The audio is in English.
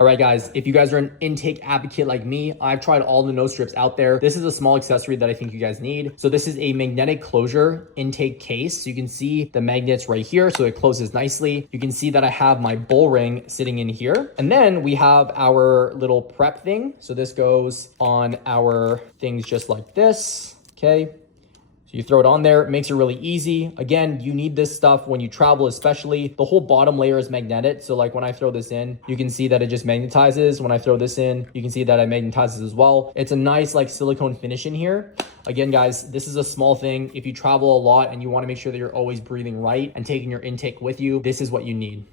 All right, guys, if you guys are an intake advocate like me, I've tried all the nose strips out there. This is a small accessory that I think you guys need. So this is a magnetic closure intake case. So you can see the magnets right here. So it closes nicely. You can see that I have my bull ring sitting in here. And then we have our little prep thing. So this goes on our things just like this, okay? You throw it on there, it makes it really easy. Again, you need this stuff when you travel, especially. The whole bottom layer is magnetic. So like when I throw this in, you can see that it just magnetizes. When I throw this in, you can see that it magnetizes as well. It's a nice like silicone finish in here. Again, guys, this is a small thing. If you travel a lot and you want to make sure that you're always breathing right and taking your intake with you, this is what you need.